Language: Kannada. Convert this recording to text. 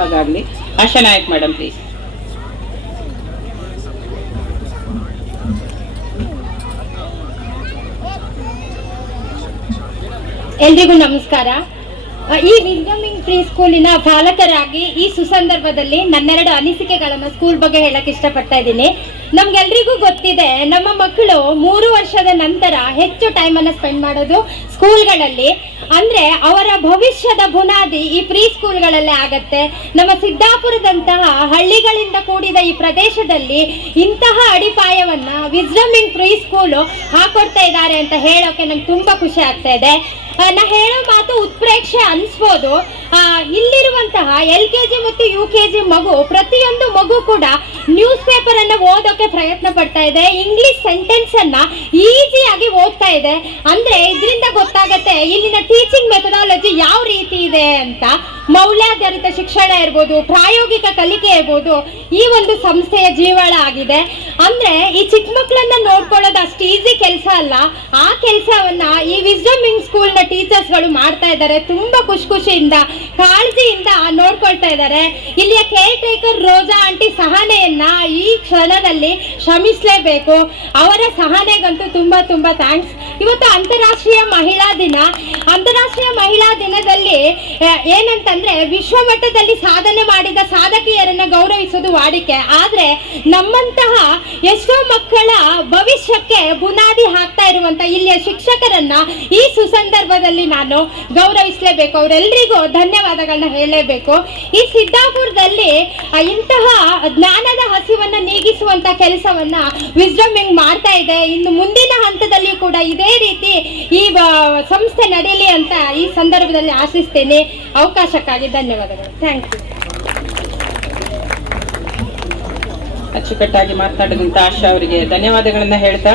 ಹಾಗಾಗ್ಲಿ. Asha Nayak madam please. ಎಲ್ರಿಗೂ ನಮಸ್ಕಾರ. ಈ ವಿಸ್ಡಮಿಂಗ್ ಪ್ರೀ ಸ್ಕೂಲಿನ ಪಾಲಕರಾಗಿ ಈ ಸುಸಂದರ್ಭದಲ್ಲಿ ನನ್ನೆರಡು ಅನಿಸಿಕೆಗಳನ್ನು ಸ್ಕೂಲ್ ಬಗ್ಗೆ ಹೇಳಕ್ ಇಷ್ಟಪಡ್ತಾ ಇದ್ದೀನಿ. ನಮ್ಗೆಲ್ರಿಗೂ ಗೊತ್ತಿದೆ, ನಮ್ಮ ಮಕ್ಕಳು 3 ವರ್ಷದ ನಂತರ ಹೆಚ್ಚು ಟೈಮನ್ನು ಸ್ಪೆಂಡ್ ಮಾಡೋದು ಸ್ಕೂಲ್ಗಳಲ್ಲಿ. ಅಂದ್ರೆ ಅವರ ಭವಿಷ್ಯದ ಬುನಾದಿ ಈ ಪ್ರೀ ಸ್ಕೂಲ್ಗಳಲ್ಲೇ ಆಗತ್ತೆ. ನಮ್ಮ ಸಿದ್ದಾಪುರದಂತಹ ಹಳ್ಳಿಗಳಿಂದ ಕೂಡಿದ ಈ ಪ್ರದೇಶದಲ್ಲಿ ಇಂತಹ ಅಡಿಪಾಯವನ್ನ ವಿಸ್ಡಮಿಂಗ್ ಪ್ರೀ ಸ್ಕೂಲು ಹಾಕೊಡ್ತಾ ಇದ್ದಾರೆ ಅಂತ ಹೇಳೋಕೆ ನಂಗೆ ತುಂಬಾ ಖುಷಿ ಆಗ್ತಾ ಇದೆ. ನಾ ಹೇಳೋ ಮಾತು ಉತ್ಪ್ರೇಕ್ಷೆ ಅನ್ಸ್ಬೋದು. ಇಲ್ಲಿರುವಂತಹ LKG ಮತ್ತು UKG ಮಗು, ಪ್ರತಿಯೊಂದು ಮಗು ಕೂಡ ನ್ಯೂಸ್ ಪೇಪರ್ ಅನ್ನ ಓದೋಕೆ ಪ್ರಯತ್ನ ಪಡ್ತಾ ಇದೆ. ಇಂಗ್ಲಿಷ್ ಸೆಂಟೆನ್ಸ್ ಅನ್ನ ಈಸಿಯಾಗಿ ಓದ್ತಾ ಇದೆ. ಅಂದ್ರೆ ಇದರಿಂದ ಗೊತ್ತಾಗತ್ತೆ ಇಲ್ಲಿನ ಟೀಚಿಂಗ್ ಮೆಥಡಾಲಜಿ ಯಾವ ರೀತಿ ಇದೆ ಅಂತ. ಮೌಲ್ಯಾಧಾರಿತ ಶಿಕ್ಷಣ ಇರ್ಬೋದು, ಪ್ರಾಯೋಗಿಕ ಕಲಿಕೆ ಇರ್ಬೋದು, ಈ ಒಂದು ಸಂಸ್ಥೆಯ ಜೀವಾಳ ಆಗಿದೆ. ಅಂದ್ರೆ ಈ ಚಿಕ್ಕ ಮಕ್ಕಳನ್ನ ನೋಡ್ಕೊಳ್ಳೋದು ಅಷ್ಟು ಈಸಿ ಕೆಲಸ ಅಲ್ಲ. ಆ ಕೆಲಸವನ್ನ ಈ ವಿಸ್ಡಮಿಂಗ್ ಸ್ಕೂಲ್ ನ ಟೀಚರ್ಸ್ ಗಳು ಮಾಡ್ತಾ ಇದ್ದಾರೆ. ತುಂಬಾ ಖುಷಿಯಿಂದ ಕಾಳಜಿಯಿಂದ ನೋಡ್ಕೊಳ್ತಾ ಇದ್ದಾರೆ. ಇಲ್ಲಿಯ ಕೇರ್ ಟೇಕರ್ ರೋಜಾ ಆಂಟಿ ಸಹನೆಯನ್ನ ಈ ಕ್ಷಣದಲ್ಲಿ ಶ್ರಮಿಸಲೇಬೇಕು. ಅವರ ಸಹನೆಗಂತೂ ತುಂಬಾ ಥ್ಯಾಂಕ್ಸ್. ಇವತ್ತು ಅಂತಾರಾಷ್ಟ್ರೀಯ ಮಹಿಳಾ ದಿನ. ಅಂತಾರಾಷ್ಟ್ರೀಯ ಮಹಿಳಾ ದಿನದಲ್ಲಿ ಏನಂತಂದ್ರೆ ವಿಶ್ವ ಮಟ್ಟದಲ್ಲಿ ಸಾಧನೆ ಮಾಡಿದ ಸಾಧಕಿಯರನ್ನ ಗೌರವಿಸೋದು ವಾಡಿಕೆ. ಆದ್ರೆ ನಮ್ಮಂತಹ ಎಷ್ಟೋ ಮಕ್ಕಳ ಭವಿಷ್ಯಕ್ಕೆ ಬುನಾದಿ ಹಾಕ್ತಾ ಇರುವಂತ ಇಲ್ಲಿಯ ಶಿಕ್ಷಕರನ್ನ ಈ ಸುಸಂದರ್ಭದಲ್ಲಿ ನಾನು ಗೌರವಿಸಲೇಬೇಕು. ಅವರೆಲ್ಲರಿಗೂ ಧನ್ಯವಾದಗಳನ್ನ ಹೇಳಲೇಬೇಕು. ಈ ಸಿದ್ದಾಪುರದಲ್ಲಿ ಇಂತಹ ಜ್ಞಾನದ ಹಸಿವನ್ನ ನೀಗಿಸುವಂತ ಕೆಲಸವನ್ನ ವಿಸ್ಡಮಿಂಗ್ ಮಾಡ್ತಾ ಇದೆ. ಇನ್ನು ಮುಂದಿನ ಹಂತದಲ್ಲಿ ಕೂಡ ಇದೇ ರೀತಿ ಈ ಸಂಸ್ಥೆ ನಡೆಯಲಿ ಅಂತ ಈ ಸಂದರ್ಭದಲ್ಲಿ ಆಶಿಸ್ತೇನೆ. ಅವಕಾಶಕ್ಕಾಗಿ ಧನ್ಯವಾದಗಳು. Thank you. ಅಚ್ಚುಕಟ್ಟಾಗಿ ಮಾತನಾಡಿದಂತ ಆಶಾ ಅವರಿಗೆ ಧನ್ಯವಾದಗಳನ್ನ ಹೇಳ್ತಾ